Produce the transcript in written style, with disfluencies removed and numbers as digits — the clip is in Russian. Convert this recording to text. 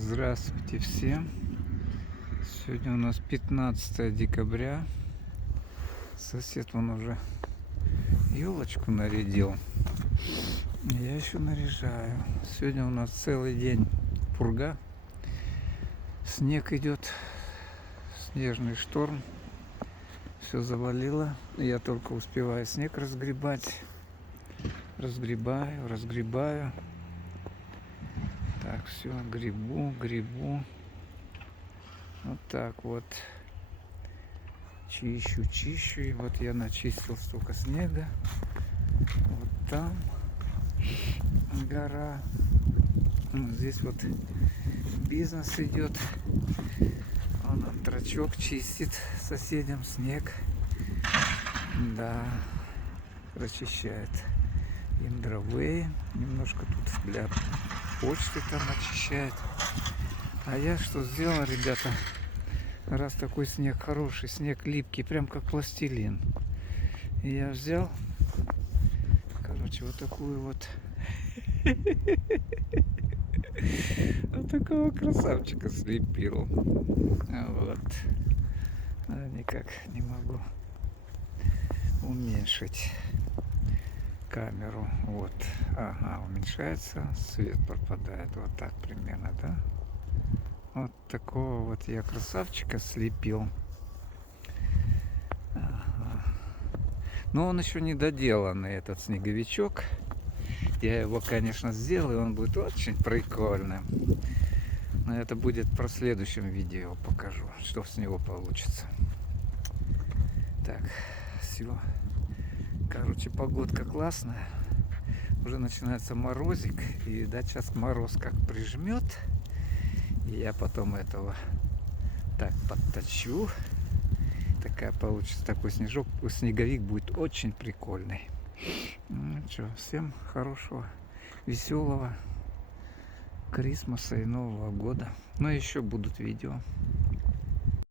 Здравствуйте всем! Сегодня у нас 15 декабря. Сосед он уже елочку нарядил. Я еще наряжаю. Сегодня у нас целый день пурга. Снег идет, снежный шторм. Все завалило. Я только успеваю снег разгребать. Разгребаю. Так, все, гребу. Вот так вот. Чищу. И вот я начистил столько снега. Вот там гора. Вот здесь вот бизнес идет. Он трачок чистит соседям снег. Да, расчищает им дровые. Немножко тут для почты там очищает. А я что сделал, ребята? Раз такой снег хороший, снег липкий, прям как пластилин. И я взял, короче, вот такую вот вот такого красавчика слепил. Вот. Никак не могу уменьшить камеру. Вот. Ага, уменьшается, свет пропадает. Вот так примерно, да? Вот такого вот я красавчика слепил. Ага. Но он еще не доделанный, этот снеговичок. Я его, конечно, сделаю, он будет очень прикольным. Но это будет про следующем видео покажу, что с него получится. Так, все. Короче, погодка классная. Уже начинается морозик. И да, сейчас мороз как прижмет. И я потом этого так подточу. Такая получится, такой снежок, снеговик будет очень прикольный. Ну что, всем хорошего, веселого Крисмаса и Нового года. Но еще будут видео.